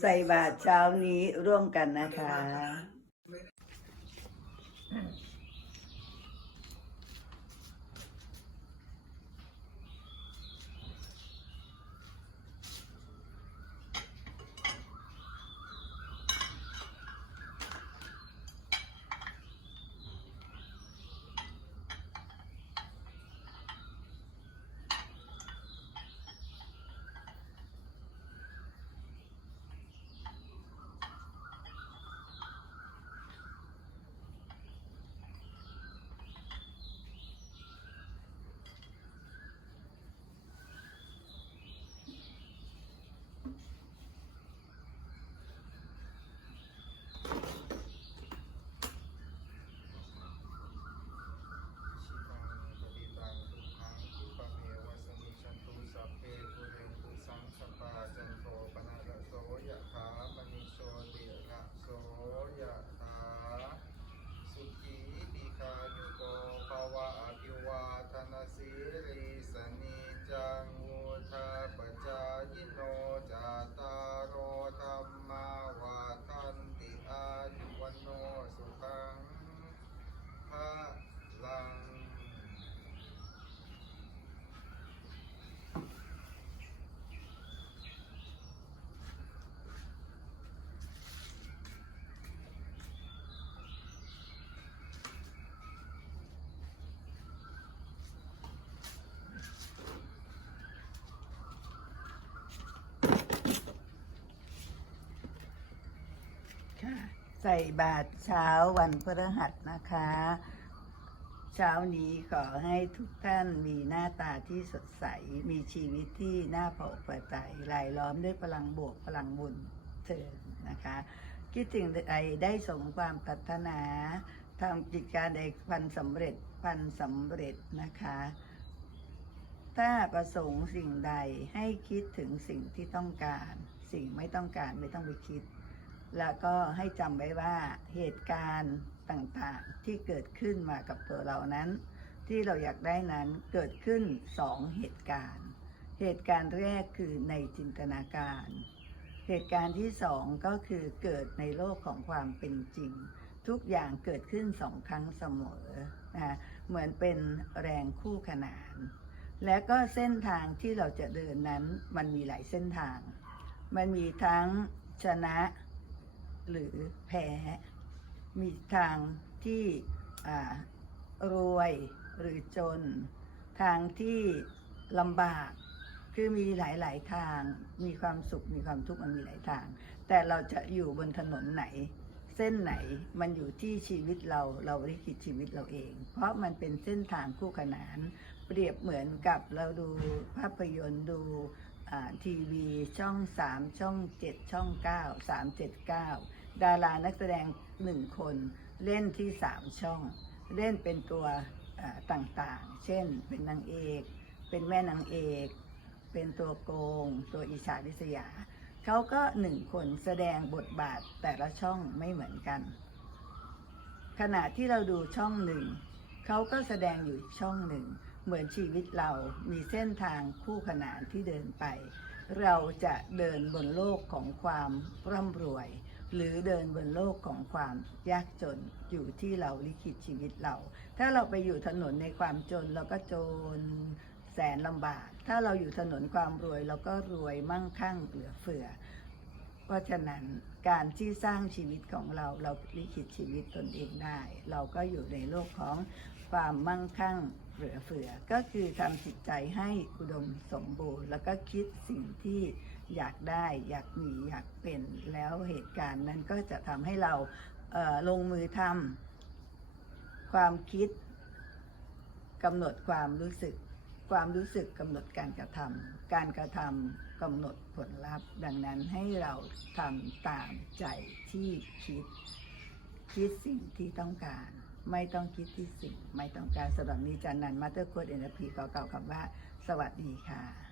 ใส่บาตรเช้านี้ร่วมกันนะคะ สุขีติคายุโกภวะอภิวาทนาสีริสนิจังวุธาปจายโนจาตารโอธรรมาวาทันติอายุวันโนสุขังภาลัง ค่ะ ใส่บาตรเช้าวันพฤหัสนะคะ เช้านี้ขอให้ทุกท่านมีหน้าตาที่สดใส มีชีวิตที่น่าเผาประใจรายล้อมด้วยพลังบวกพลังบุญเถิดนะคะ คิดสิ่งใดได้สมความปรารถนาทำกิจการใดพันสำเร็จพันสำเร็จนะคะ ถ้าประสงค์สิ่งใดให้คิดถึงสิ่งที่ต้องการ สิ่งไม่ต้องการไม่ต้องไปคิด แล้วก็ให้จำไว้ว่าเหตุการณ์ต่างๆที่เกิดขึ้นมากับตัวเรานั้น ที่เราอยากได้นั้นเกิดขึ้นสองเหตุการณ์ เหตุการณ์แรกคือในจินตนาการ เหตุการณ์ที่สองก็คือเกิดในโลกของความเป็นจริง ทุกอย่างเกิดขึ้นสองครั้งเสมอนะเหมือนเป็นแรงคู่ขนาน และก็เส้นทางที่เราจะเดินนั้นมันมีหลายเส้นทาง มันมีทั้งชนะ หรือแพ้มีทางที่รวยหรือจน ทางที่ลำบาก คือมีหลาย ๆ ทาง มีความสุขมีความทุกข์มันมีหลายทาง แต่เราจะอยู่บนถนนไหน เส้นไหนมันอยู่ที่ชีวิตเราเราลิขิตชีวิตเราเอง เพราะมันเป็นเส้นทางคู่ขนาน เปรียบเหมือนกับเราดูภาพยนตร์ดู ทีวีช่อง 3 ช่อง 7 ช่อง 9 3 7 9 ดารานักแสดงหนึ่งคน เล่นที่ 3 ช่อง เล่นเป็นตัวต่างๆ เช่น เป็นนางเอก เป็นแม่นางเอก เป็นตัวโกง ตัวอิจฉาริษยา เขาก็หนึ่งคนแสดงบทบาทแต่ละช่องไม่เหมือนกัน ขณะที่เราดูช่องหนึ่ง เขาก็แสดงอยู่ช่องหนึ่ง เหมือนชีวิตเรามีเส้นทางคู่ขนานที่เดินไป เราจะเดินบนโลกของความร่ำรวย หรือเดินบนโลกของความยากจนอยู่ที่เราลิขิตชีวิตเรา ถ้าเราไปอยู่ถนนในความจนเราก็จนแสนลำบาก ถ้าเราอยู่ถนนความรวยเราก็รวยมั่งคั่งเหลือเฟือ เพราะฉะนั้นการที่สร้างชีวิตของเราเราลิขิตชีวิตตนเองได้ เราก็อยู่ในโลกของ ความมั่งคั่งเหลือเฟือ ก็คือทำจิตใจให้อุดมสมบูรณ์ แล้วก็คิดสิ่งที่อยากได้ อยากมีอยากเป็นแล้วเหตุการณ์นั้นก็จะทำให้เราเลงมือทำความคิดกำหนดความรู้สึก ความรู้สึกกำหนดการกระทำการกระทำกำหนดผลลัพธ์ ดังนั้นให้เราทำตามใจที่คิด คิดสิ่งที่ต้องการ ไม่ต้องคิดที่สิ่ง ไม่ต้องการสำหรับนี้จันนันมาเตอร์โค้ดเอ็นพีขอกล่าวคำว่า สวัสดีค่ะ